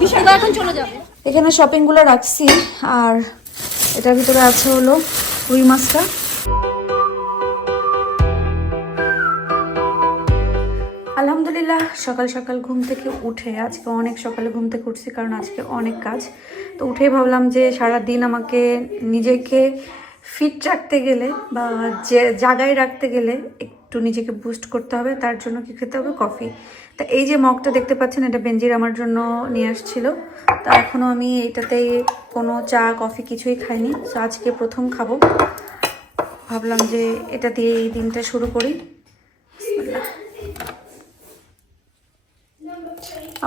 দিশা এখন চলে যাবে। এখানে শপিংগুলো রাখছি, আর এটার ভিতরে আছে হলো রুই মাছটা। আলহামদুলিল্লাহ, সকাল সকাল ঘুম থেকে উঠে, আজকে অনেক সকালে ঘুম থেকে উঠছি কারণ আজকে অনেক কাজ। তো উঠেই ভাবলাম যে সারা দিন আমাকে নিজেকে ফিট রাখতে গেলে বা যে জায়গায় রাখতে গেলে একটু নিজেকে বুস্ট করতে হবে, তার জন্য কি খেতে হবে? কফি তা এই যে মগটা দেখতে পাচ্ছেন, এটা বেঞ্জির আমার জন্য নিয়ে আসছিল। তা এখনও আমি এটাতে কোনো চা, কফি কিছুই খাইনি। তো আজকে প্রথম খাব। ভাবলাম যে এটা দিয়ে এই দিনটা শুরু করি।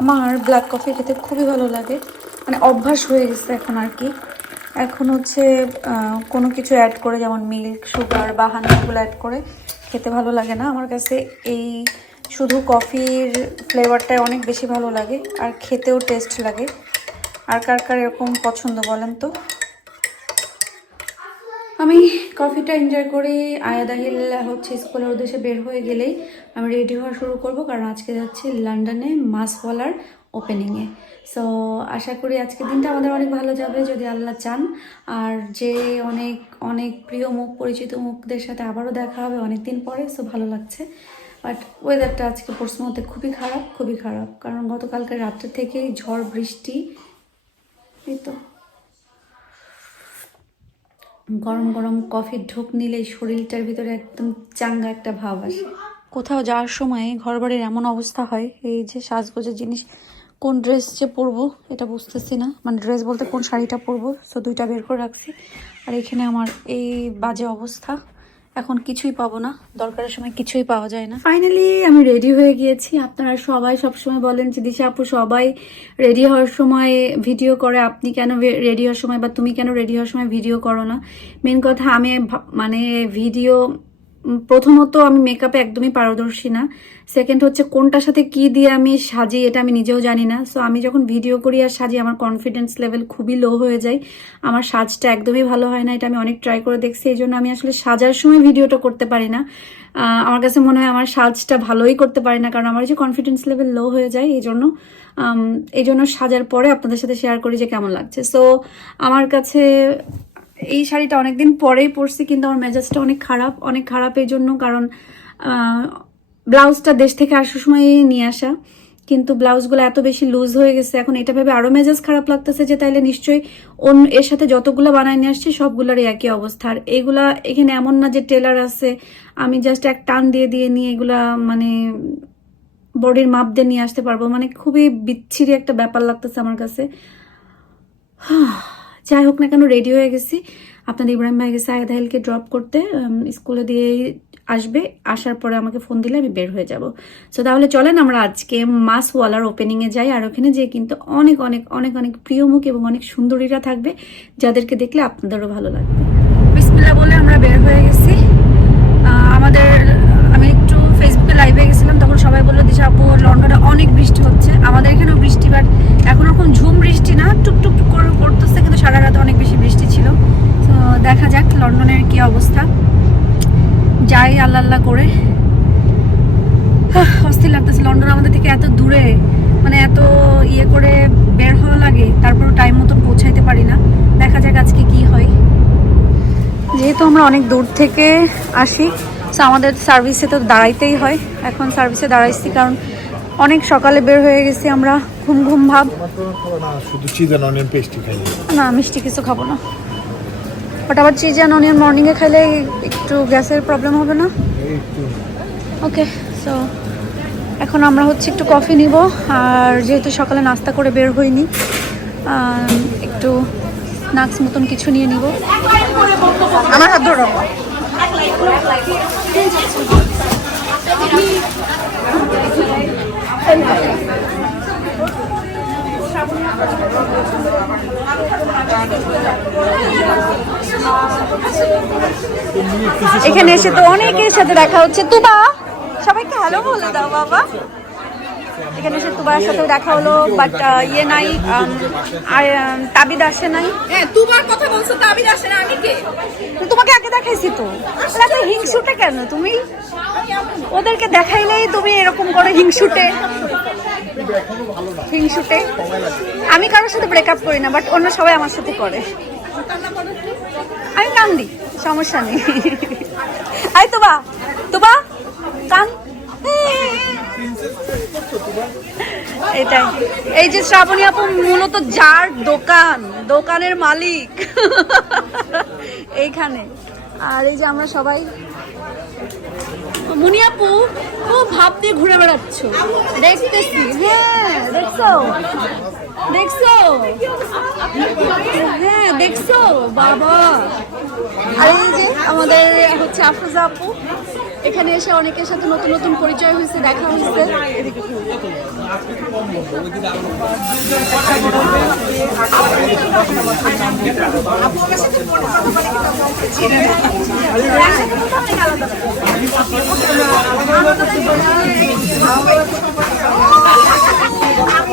আমার ব্ল্যাক কফি খেতে খুবই ভালো লাগে। মানে অভ্যাস হয়ে গেছে এখন আর কি। এখন হচ্ছে কোনো কিছু অ্যাড করে, যেমন মিল্ক সুগার বা হানি এগুলো অ্যাড করে খেতে ভালো লাগে না। আমার কাছে এই শুধু কফির ফ্লেভারটাই অনেক বেশি ভালো লাগে, আর খেতেও টেস্ট লাগে। আর কার কার এরকম পছন্দ বলেন তো? আমি কফিটা এনজয় করি আয়া দাহিল হচ্ছে স্কুলের উদ্দেশ্যে বের হয়ে গেলেই আমি রেডি হওয়া শুরু করব, কারণ আজকে যাচ্ছি লন্ডনে মাসওয়ালার ওপেনিংয়ে সো আশা করি আজকের দিনটা আমাদের অনেক ভালো যাবে যদি আল্লাহ চান। আর যে অনেক অনেক প্রিয় মুখ, পরিচিত মুখদের সাথে আবারও দেখা হবে অনেক দিন পরে সো ভালো লাগছে। বাট ওয়েদারটা আজকে মধ্যে খুবই খারাপ খুবই খারাপ। কারণ গতকালকে রাত্রে থেকেই ঝড়, বৃষ্টি, এই তো। গরম গরম কফির ঢোক নিলেই শরীরটার ভিতরে একদম চাঙ্গা একটা ভাব আসে। কোথাও যাওয়ার সময় ঘর বাড়ির এমন অবস্থা হয়, এই যে সাজগোজের জিনিস, কোন ড্রেস যে পরবো এটা বুঝতেছি না। মানে ড্রেস বলতে কোন শাড়িটা পরবো সো দুইটা বের করে রাখছি। আর এখানে আমার এই বাজে অবস্থা। এখন কিছুই পাবো না। দরকারের সময় কিছুই পাওয়া যায় না। ফাইনালি আমি রেডি হয়ে গিয়েছি। আপনারা সবাই সবসময় বলেন যে, দিশা আপু, সবাই রেডি হওয়ার সময় ভিডিও করে। আপনি কেন রেডি হওয়ার সময় বা তুমি কেন রেডি হওয়ার সময় ভিডিও করো না? মেন কথা, আমি মানে ভিডিও প্রথমত আমি মেকআপে একদমই পারদর্শী না। সেকেন্ড হচ্ছে কোনটার সাথে কি দিয়ে আমি সাজি, এটা আমি নিজেও জানি না। সো আমি যখন ভিডিও করি আর সাজি, আমার কনফিডেন্স লেভেল খুবই লো হয়ে যায়। আমার সাজটা একদমই ভালো হয় না, এটা আমি অনেক ট্রাই করে দেখছি। এই জন্য আমি আসলে সাজার সময় ভিডিওটা করতে পারি না। আমার কাছে মনে হয় আমার সাজটা ভালোই করতে পারি না, কারণ আমার যে কনফিডেন্স লেভেল লো হয়ে যায়, এই জন্য এই জন্য সাজার পরে আপনাদের সাথে শেয়ার করি যে কেমন লাগছে। সো আমার কাছে এই শাড়িটা অনেকদিন পরেই পরছি, কিন্তু আমার মেজাজটা অনেক খারাপ অনেক খারাপ এই জন্য, কারণ ব্লাউজটা দেশ থেকে আসার সময় নিয়ে আসা, কিন্তু ব্লাউজগুলো এত বেশি লুজ হয়ে গেছে, এখন এটা ভেবে আরও মেজাজ খারাপ লাগতেছে যে তাইলে নিশ্চয়ই অন্য, এর সাথে যতগুলো বানায় নিয়ে আসছে, সবগুলোরই একই অবস্থা। আর এগুলা এখানে এমন না যে টেলার আছে, আমি জাস্ট এক টান দিয়ে দিয়ে নিয়ে এগুলা মানে বডির মাপ দিয়ে নিয়ে আসতে পারব মানে খুবই বিচ্ছিরি একটা ব্যাপার লাগতেছে আমার কাছে। যাই হোক না কেন রেডি হয়ে গেছি। আপনাদের ইব্রাহিম ভাই গেছে আয়দাহিলকে ড্রপ করতে স্কুলে দিয়ে আসবে। আসার পরে আমাকে ফোন দিলে আমি বের হয়ে যাব। সো তাহলে চলেন আমরা আজকে মাস ওয়ালার ওপেনিংয়ে যাই। আর ওখানে যেয়ে কিন্তু অনেক অনেক অনেক অনেক প্রিয় মুখ এবং অনেক সুন্দরীরা থাকবে, যাদেরকে দেখলে আপনাদেরও ভালো লাগবে। বিসমিল্লা বলে আমরা বের হয়ে গেছি। আমাদের, আমি একটু ফেসবুকে লাইভে গেছিলাম, তখন সবাই বলল, দিশা আপু, লন্ডনে অনেক বৃষ্টি হচ্ছে। আমাদের এখানেও বৃষ্টি বাট এখন ওরকম ঝুম বৃষ্টি না, টুকটুক করে পড়তেছে সারা রাতে অনেক বেশি বৃষ্টি ছিল। তো দেখা যাক লন্ডনের কি অবস্থা। যাই আল্লাহ আল্লাহ করে। অস্থির লাগতেছে। লন্ডন আমাদের থেকে এত দূরে মানে এত ইয়ে করে বের হওয়া লাগে তারপর টাইম মতন পৌঁছাইতে পারি না। দেখা যাক আজকে কি হয়। যেহেতু আমরা অনেক দূর থেকে আসি তো আমাদের সার্ভিসে তো দাঁড়াইতেই হয়। এখন সার্ভিসে দাঁড়াইছি কারণ অনেক সকালে বের হয়ে গেছি আমরা। ঘুম ঘুম ভাব। না শুধু চিজ অনিয়ন পেস্টই খাই না মিষ্টি কিছু খাব না। বাট আবার চিজ অ্যান্ড অনিয়ন মর্নিংয়ে খাইলে একটু গ্যাসের প্রবলেম হবে না? ওকে সো এখন আমরা হচ্ছে একটু কফি নিব। আর যেহেতু সকালে নাস্তা করে বের হইনি একটু নাক্স মতন কিছু নিয়ে নিব। আমার হাত ধরো। এখানে এসে তো অনেকের সাথে দেখা হচ্ছে। তুবা সবাইকে হ্যালো বলে দাও বাবা। এখানে এসে তুবার সাথে দেখা হলো বাট ইয়ে নাই আর তাবিদ আসে নাই। হ্যাঁ দুবার কথা বলছো তাবিদ আসে না আমি কে? তোমাকে আগে দেখাইছি তো। এত হিংসুটে কেন তুমি? ওদেরকে দেখাইলেই তুমি এরকম করে হিংসুটে হিংসুটে। আমি কারোর সাথে ব্রেকআপ করি না বাট অন্য সবাই আমার সাথে করে। আমি কান দিই, সমস্যা নেই। আই তো বা তো বা কান। এটাই। এই যে শ্রাবণী আপু, মূলত যার দোকান, দোকানের মালিক। এইখানে। আর এই যে আমরা সবাই মুনিয়াপু, খুব ভাব দিয়ে ঘুরে বেড়াচ্ছ। দেখতেছি। হ্যাঁ দেখছ? দেখছ? হ্যাঁ দেখছ? বাবা। আমাদের হচ্ছে আফরোজা আপু। এখানে এসে অনেকের সাথে নতুন নতুন পরিচয় হয়েছে দেখা হয়েছে। এদিকে একটু। দাঁড়ায় দাঁড়ায় যাও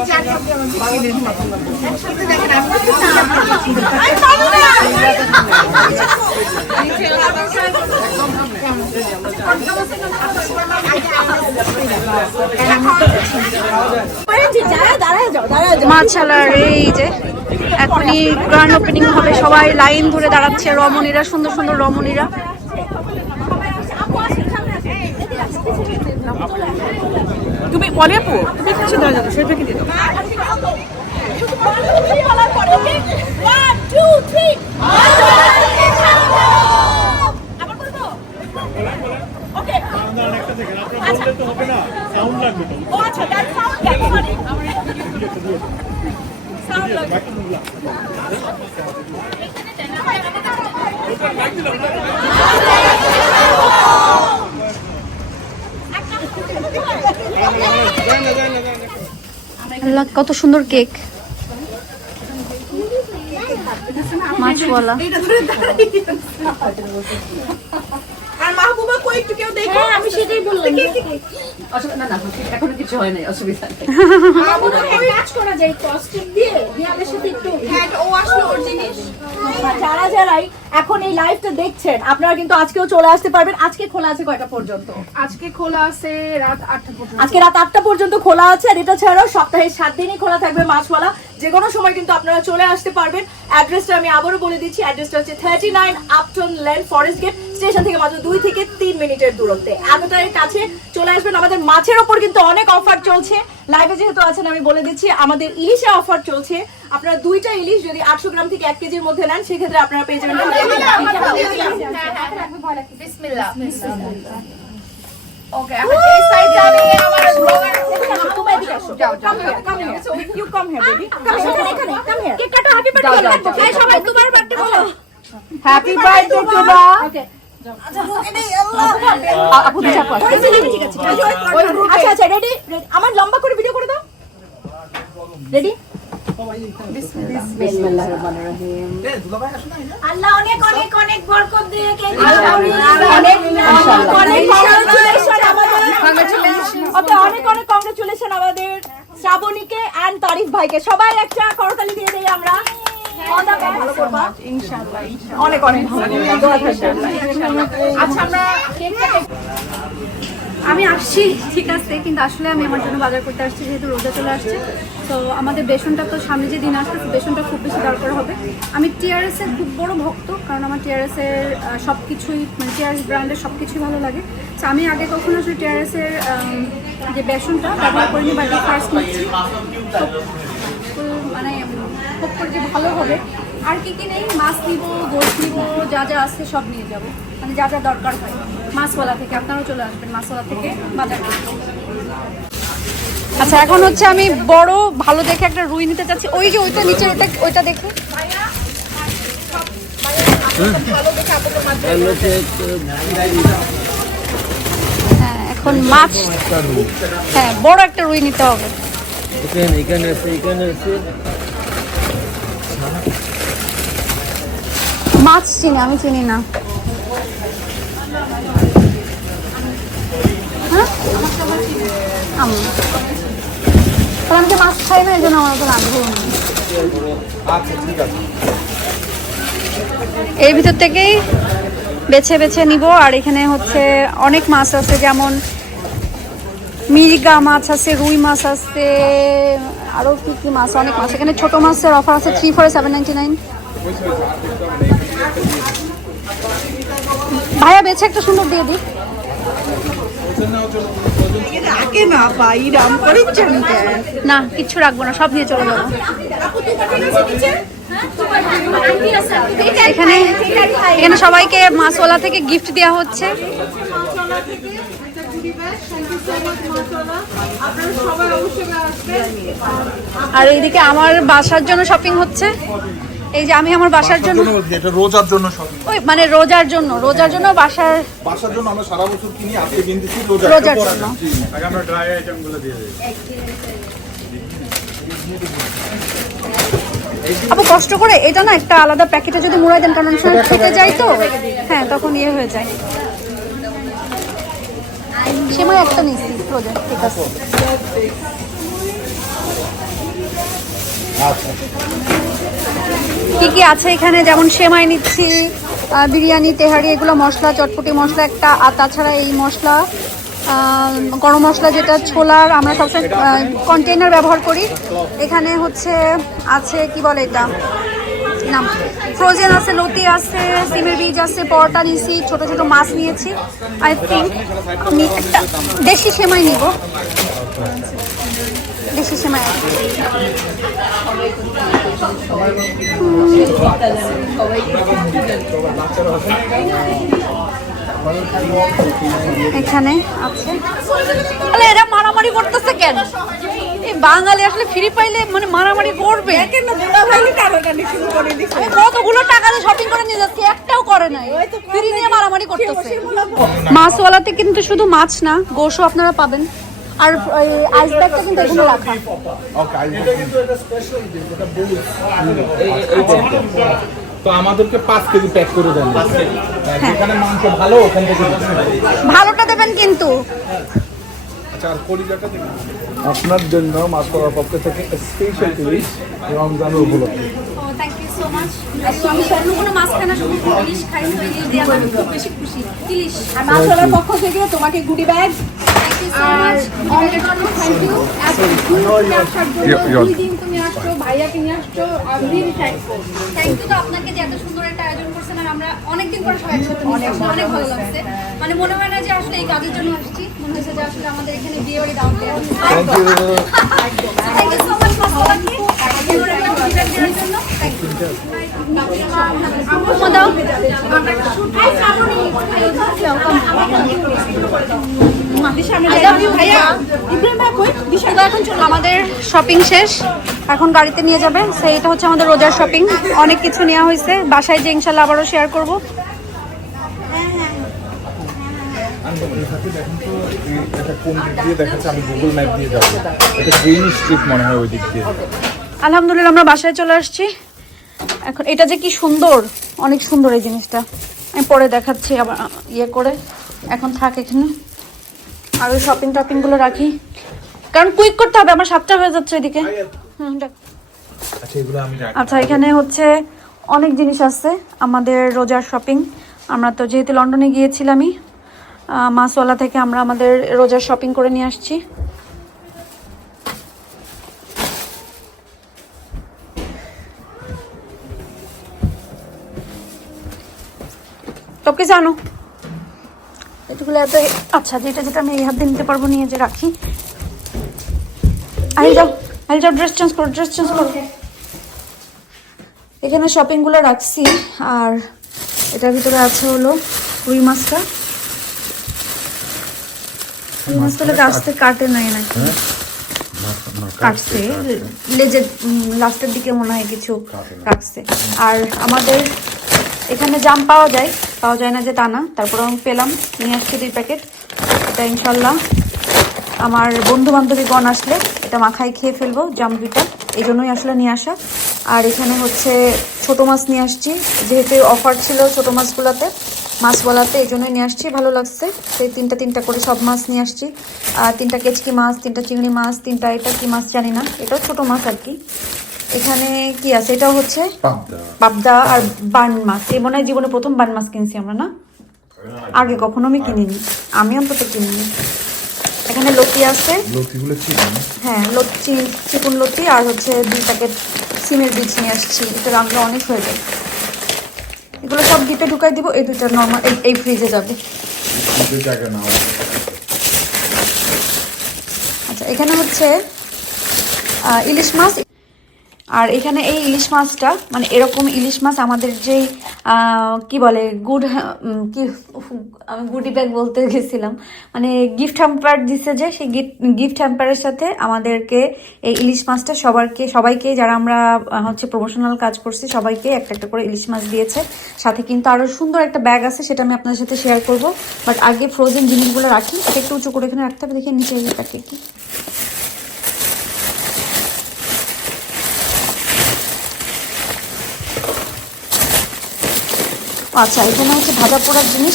দাঁড়ায় যাও মাছালার এই যে, এখনই গ্র্যান্ড ওপেনিং হবে। সবাই লাইন ধরে দাঁড়াচ্ছে রমণীরা, সুন্দর সুন্দর রমণীরা। তুমি বলে আপু তুমি দাঁড়ায় যাও সেটা কি দিত One, two, three. আবার বলব? Okay. ও আচ্ছা, that sound কেমন মানে? Sound লাগবে। আল্লাহ কত সুন্দর কেক। মাছওয়ালা। একটু কেউ দেখো। হ্যাঁ, আমি সেটাই বললাম। না না এখনও কিছু হয় নাই অসুবিধা নেই। কাজ করা যায় কস্টিউম দিয়ে দিয়ালের সাথে একটু হ্যাঁ ও আসলো ওর জিনিস। যারা যারাই এখন এই লাইভটা দেখছেন আপনারা কিন্তু আজকেও চলে আসতে পারবেন। আজকে খোলা আছে কয়টা পর্যন্ত? আজকে খোলা আছে রাত আটটা পর্যন্ত। আজকে রাত আটটা পর্যন্ত খোলা আছে আর এটা ছাড়াও সপ্তাহে সাত দিনই খোলা থাকবে মাছওয়ালা। যে কোনো সময় কিন্তু আপনারা চলে আসতে পারবেন অ্যাড্রেসটা আমি আবারও বলে দিচ্ছি অ্যাড্রেসটা হচ্ছে thirty nine Upton Lane Forest Gate station থেকে মাত্র দুই থেকে তিন মিনিটের দূরত্বে এতটাই কাছে চলে আসবেন আমাদের মাছের ওপর কিন্তু অনেক অফার চলছে লাইভে যেহেতু আছেন আমি বলে দিচ্ছি আমাদের ইলিশে অফার চলছে আপনারা দুইটা ইলিশ যদি আটশো গ্রাম থেকে এক কেজির মধ্যে নেন সেক্ষেত্রে আপনারা পেয়ে যাবেন ওকে এখন এই সাইডে আমি আমার ব্লগার এদিকে আসো। এখানে, এখানে. কেক কাটো, বলো। এই সবাই তোমার বলো। হ্যাপি বার্থডে আচ্ছা আচ্ছা। আমার লম্বা করে ভিডিও করে দাও। রেডি আল্লাহ অনেক অনেক অনেক বরকত দিয়ে অনেক অনেক কংগ্রাচুলেশন আমাদের। অনেক অনেক আমাদের শ্রাবণীকে এন্ড তারিফ ভাইকে। সবাই একটা করতালি দিয়ে দেই আমরা. অনেক অনেক আচ্ছা আমরা আমি আসছি ঠিক আছে কিন্তু আসলে আমি আমার জন্য বাজার করতে আসছি যেহেতু রোজা চলে আসছে। তো আমাদের বেসনটা তো সামনে যে দিন আসছে বেসনটা খুব বেশি দরকার হবে। আমি টিআরএস এর খুব বড় ভক্ত কারণ আমার টিআরএস এর সব কিছুই মানে টিআরএস ব্র্যান্ডের সব কিছুই ভালো লাগে। তো আমি আগে কখনো আসলে টিআরএস এর আম, যে বেসনটা ব্যবহার করিনি বা ফার্স্ট নিচ্ছি। মানে খুব করে যে ভালো হবে। আর কি কি নেই? মাছ নিব গোশ নিব যা যা আছে সব নিয়ে যাব। মানে যা যা দরকার হয়। মাছওয়ালা থেকে আপনারাও চলে আসবেন মাছওয়ালা থেকে বাজার আচ্ছা এখন হচ্ছে আমি বড় ভালো দেখে একটা রুই নিতে চাচ্ছি। ওই যে ওইটা নিচে ওইটা ওইটা দেখে হ্যাঁ এখন মাছ হ্যাঁ বড় একটা রুই নিতে হবে। এখানে এখানে আছে এখানে আছে। মাছ চিনি আমি চিনি না। আমি আমি তো মাছ খাই না এই জন্য আমার কোনো আগ্রহ নেই আচ্ছা এর ভিতর থেকেই বেছে বেছে নিব আর এখানে হচ্ছে অনেক মাছ আছে যেমন মিরিগা মাছ আছে রুই মাছ আছে আরও কি কি মাছ অনেক মাছ। এখানে ছোট মাছের অফার আছে three four seven ninety nine ভাইয়া বেছে একটা সুন্দর দিয়ে দিই। না কিচ্ছু রাখব না, সব নিয়ে চলে যাব। এখানে এখানে সবাইকে মাছওয়ালা থেকে গিফট দেওয়া হচ্ছে। আর এইদিকে আমার বাসার জন্য শপিং হচ্ছে। এই যে আমি আমার বাসার জন্য এটা রোজার জন্য ওই মানে রোজার জন্য রোজার জন্য বাসার বাসার জন্য আমরা সারা বছর কিনি আজকে কিনতেছি রোজার জন্য। আগে আমরা ড্রাই আইটেমগুলো দিয়ে দিই। আপু কষ্ট করে এটা না একটা আলাদা প্যাকেটে যদি মুড়াই দেন কারণ সময় থেকে যায় তো। হ্যাঁ তখন ইয়ে হয়ে যায়। সেমাই একটা নিচ্ছি রোজা ঠিক আছে। কি কি আছে এখানে? যেমন সেমাই নিচ্ছি বিরিয়ানি, তেহারি, এগুলো মশলা, চটপটি মশলা একটা, আর তাছাড়া এই মশলা গরম মশলা যেটা, ছোলার আমরা সবসময় কন্টেনার ব্যবহার করি। এখানে হচ্ছে, আছে, কি বলে এটা? নাম ফ্রোজেন আছে, লতি আছে, সিমের বীজ আছে, পরোটা নিয়েছি, ছোট ছোট মাছ নিয়েছি। আই থিঙ্ক আমি একটা দেশি সেমাই নিব। এখানে আছে। আরে এরা মারামারি করতেছে কেন? এই বাঙালি আসলে ফ্রি পাইলে মানে মারামারি করবে। কতগুলো টাকা দিয়ে শপিং করে নিয়ে যাচ্ছে একটাও করে নাই। ফ্রি নিয়ে মারামারি করতেছে। মাছওয়ালাতে কিন্তু শুধু মাছ না গোশও আপনারা পাবেন। আর আইস ব্যাগটা কিন্তু এখানে রাখা তো আমাদেরকে পাঁচ কেজি প্যাক করে দেন। হ্যাঁ, যেখানে মাংস ভালো ওখান থেকে ভালোটা দেবেন কিন্তু। আচ্ছা আর কলিজাটা দেখুন। আপনার জন্য মাছ করার পক্ষ থেকে স্পেশাল ইলিশ রমজান উপলক্ষে। থ্যাংক ইউ সো মাচ আমি অন্য কোনো মাছ খাই না শুধু ইলিশ খাই তো ইলিশ দিয়ে আমি খুব বেশি খুশি। ইলিশ। আর মাছওয়ালার পক্ষ থেকে তোমাকে গুডি ব্যাগ। আর অনেক থ্যাংক ইউ You're- দুই দিন তুমি আসছো ভাইয়াকে নিয়ে আসছো আমি রিয়েলি থ্যাঙ্কফুল থ্যাংক ইউ তো আপনাকে যে এত সুন্দর একটা আয়োজন করছেন আর আমরা অনেকদিন পরে সবাই একসাথে অনেক ভালো লাগছে। মানে মনে হয় না যে আসলে এই কাজের জন্য আসছি। মনে হচ্ছে যে আসলে আমাদের এখানে বিয়ে বাড়ি দাওয়াত দেওয়া thank you thank you so much মাসওয়ালাকে আমাদের শপিং শেষ। এখন গাড়িতে নিয়ে যাবে। সেইটা হচ্ছে আমাদের রোজার শপিং অনেক কিছু নেওয়া হয়েছে। বাসায় যে ইনশাল্লাহ আবারও শেয়ার করব। এটা কোন দিক দিয়ে দেখাচ্ছে? আমি গুগল ম্যাপ দিয়ে যাব। এটা গ্রিন স্ট্রিট মনে হয় ওই দিক দিয়ে। আলহামদুলিল্লাহ আমরা বাসায় চলে আসছি। এখন এটা যে কি সুন্দর অনেক সুন্দর এই জিনিসটা। আমি পরে দেখাচ্ছি আবার ইয়ে করে। এখন থাক এখানে। আর ওই শপিং টপিংগুলো রাখি। কারণ কুইক করতে হবে আমার সাতটা হয়ে যাচ্ছে এদিকে। আচ্ছা আচ্ছা এখানে হচ্ছে অনেক জিনিস আছে আমাদের রোজার শপিং আমরা তো যেহেতু লন্ডনে গিয়েছিলামই মাসওয়ালা থেকে আমরা আমাদের রোজার শপিং করে নিয়ে আসছি। সব কিছু আনো এটুকুলো এত আচ্ছা যেটা যেটা আমি এই হাত দিয়ে নিতে পারব নিয়ে যে রাখি। আই যাও আই যাও ড্রেস চেঞ্জ করো ড্রেস চেঞ্জ করো। এখানে শপিংগুলো রাখছি আর এটার ভিতরে আছে হলো রুই মাছটা। রুই মাছটা গাছ কাটে নাই নাকি? কাটছে লেজের লাস্টের দিকে মনে হয় কিছু রাখছে আর আমাদের এখানে জাম পাওয়া যায়। পাওয়া যায় না যে তা না। তারপর আমি পেলাম, নিয়ে আসছি দুই প্যাকেট। এটা ইনশাল্লাহ আমার বন্ধু বান্ধবীগণ আসলে এটা মাখায় খেয়ে ফেলব, জাম দুইটা। এই জন্যই আসলে নিয়ে আসা। আর এখানে হচ্ছে ছোট মাছ নিয়ে আসছি। যেহেতু অফার ছিল ছোট মাছগুলোতে মাছওয়ালাতে এই জন্যই নিয়ে আসছি। ভালো লাগছে। সেই তিনটা তিনটা করে সব মাছ নিয়ে আসছি। আর তিনটা কেচকি মাছ, তিনটা চিংড়ি মাছ, তিনটা এটা কি মাছ জানি না। এটাও ছোট মাছ আর কি। এখানে কি আছে? এটা হচ্ছে পাবদা। আর বান মাছ। এই মনে হয় জীবনে প্রথম বান মাছ কিনছি আমরা না? আগে কখনো আমি কিনিনি। আমি অন্তত কিনিনি। এখানে লতি আছে। লতিগুলো চিকেন। হ্যাঁ লচ্ছি চিকন লতি আর হচ্ছে দুই প্যাকেট সিমের বীজ নিয়ে আসছি। এটা রাখলে অনেক হয়ে যায়। এগুলো সব ডিপে ঢুকাই দিব। এই দুটো নর্মাল এই এই ফ্রিজে যাবে আচ্ছা এখানে হচ্ছে ইলিশ মাছ আর এখানে এই ইলিশ মাছটা মানে এরকম ইলিশ মাছ আমাদের আহ, কি বলে গুড কি আমি গুডি ব্যাগ বলতে গেছিলাম। মানে গিফট হ্যাম্পার দিছে যে সেই গিফট হ্যাম্পারের সাথে আমাদেরকে এই ইলিশ মাছটা সবারকে সবাইকে যারা আমরা হচ্ছে প্রমোশনাল কাজ করছি সবাইকে একটা একটা করে ইলিশ মাছ দিয়েছে। সাথে কিন্তু আরও সুন্দর একটা ব্যাগ আছে সেটা আমি আপনাদের সাথে শেয়ার করব। বাট আগে ফ্রোজেন জিনিসগুলো রাখি এটা একটু উঁচু করে এখানে রাখতে হবে দেখে নিচে প্যাকেট কি। আচ্ছা এখানে হচ্ছে ভাজা পোড়ার জিনিস।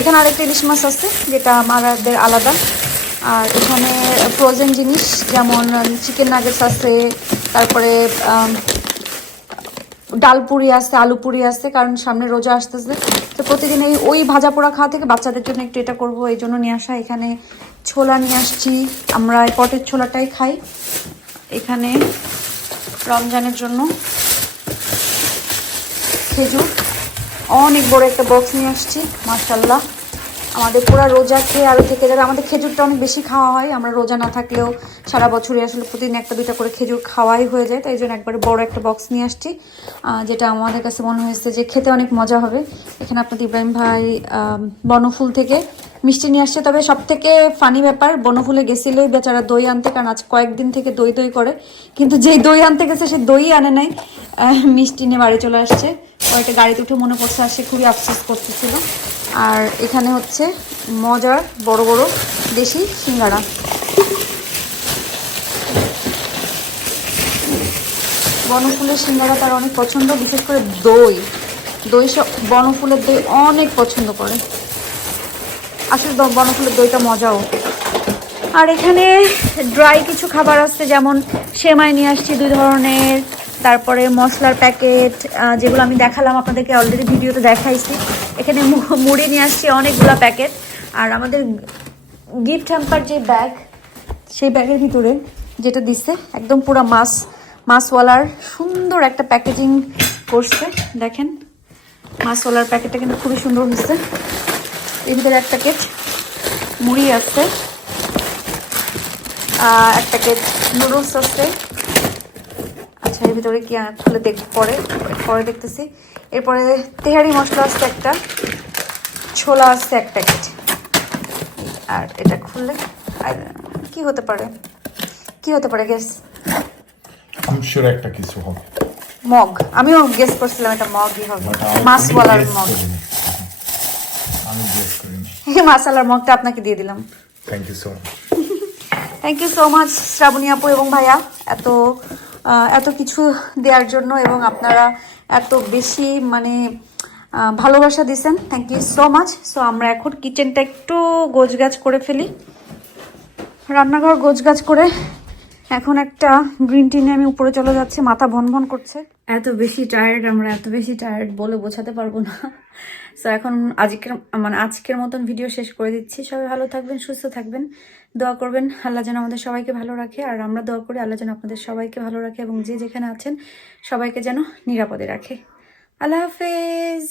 এখানে আরেকটা ইলিশ মাছ আছে, যেটা আমাদের আলাদা। আর এখানে ফ্রোজেন জিনিস, যেমন চিকেন নাগেটস আছে, তারপরে ডাল পুরি আছে, আলু পুরি আছে, কারণ সামনে রোজা আসতেছে। তো প্রতিদিন এই ওই ভাজা পোড়া খাওয়া থেকে বাচ্চাদের জন্য একটু এটা করব, এই জন্য নিয়ে আসা। এখানে ছোলা নিয়ে আসছি। আমরা পটের ছোলাটাই খাই। এখানে রমজানের জন্য খেজুর। অনেক বড় একটা বক্স নিয়ে আসছি মার্শাল্লাহ আমাদের পুরো রোজা খেয়ে আরও থেকে যাবে। আমাদের খেজুরটা অনেক বেশি খাওয়া হয়। আমরা রোজা না থাকলেও সারা বছরই আসলে প্রতিদিন একটা দুইটা করে খেজুর খাওয়াই হয়ে যায়। তাই জন্য একবারে বড় একটা বক্স নিয়ে আসছি যেটা আমাদের কাছে মনে হয়েছে যে খেতে অনেক মজা হবে। এখানে আপনাদের ইব্রাহিম ভাই বনফুল থেকে মিষ্টি নিয়ে আসছে। তবে সব থেকে ফানি ব্যাপার, বনফুলে গেছিলই বেচারা দই আনতে, কারণ আজ কয়েকদিন থেকে দই দই করে। কিন্তু যেই দই আনতে গেছে, সে দই আনে নাই। মিষ্টি নিয়ে বাড়ি চলে আসছে। কয়েকটা গাড়িতে উঠে মনে পড়ছে আর সে খুবই আফসোস করতেছিল। আর এখানে হচ্ছে মজার বড় বড় দেশি সিঙ্গারা। বনফুলের সিঙ্গারা তার অনেক পছন্দ, বিশেষ করে দই। দই সব বনফুলের দই অনেক পছন্দ করে। আসলে বনফুলের দইটা মজাও। আর এখানে ড্রাই কিছু খাবার আছে, যেমন সেমাই নিয়ে আসছি, দুই ধরনের তারপরে মশলার প্যাকেট যেগুলো আমি দেখালাম আপনাদেরকে অলরেডি ভিডিওতে দেখাইছি। এখানে মুড়ি নিয়ে আসছি অনেকগুলো প্যাকেট। আর আমাদের গিফট হ্যাম্পার যে ব্যাগ সেই ব্যাগের ভিতরে যেটা দিচ্ছে একদম পুরো মাছ, মাছওয়ালার সুন্দর একটা প্যাকেজিং করছে। দেখেন, মাছওয়ালার প্যাকেটটা কিন্তু খুবই সুন্দর হয়েছে এর ভিতরে এক প্যাকেট মুড়ি আছে এক প্যাকেট নুডলস আছে। ভিতরে কি খুলে দেখ পরে পরে দেখতেছি। এরপরে তেহারি মশলা আছে একটা ছোলা আসছে এক প্যাকেট। আর এটা খুললে আর কি হতে পারে? কি হতে পারে গ্যাস আমি একটা কিছু হবে। মগ। আমিও গেস করছিলাম এটা মগই হবে। মাছওয়ালার মগ। আমি গেস করিনি। মগটা আপনাকে দিয়ে দিলাম। Thank you so much thank you so much Srabani আপু এবং ভাইয়া। এত এত কিছু দেওয়ার জন্য এবং আপনারা এত বেশি মানে ভালোবাসা দিয়েছেন। Thank you so much so আমরা এখন কিচেনটা একটু গোছগাছ করে ফেলি। রান্নাঘর গোছগাছ করে এখন একটা গ্রিন টি নিয়ে আমি উপরে চলে যাচ্ছি। মাথা ভন ভন করছে। এত বেশি টায়ার্ড আমরা এত বেশি টায়ার্ড বলে বোঝাতে পারব না। সো এখন আজকের মানে আজকের মতন ভিডিও শেষ করে দিচ্ছি। সবাই ভালো থাকবেন, সুস্থ থাকবেন। দোয়া করবেন। আল্লাহ যেন আমাদের সবাইকে ভালো রাখে। আর আমরা দোয়া করি আল্লাহ যেন আপনাদের সবাইকে ভালো রাখে এবং যে যেখানে আছেন সবাইকে যেন নিরাপদে রাখে। আল্লাহ হাফেজ।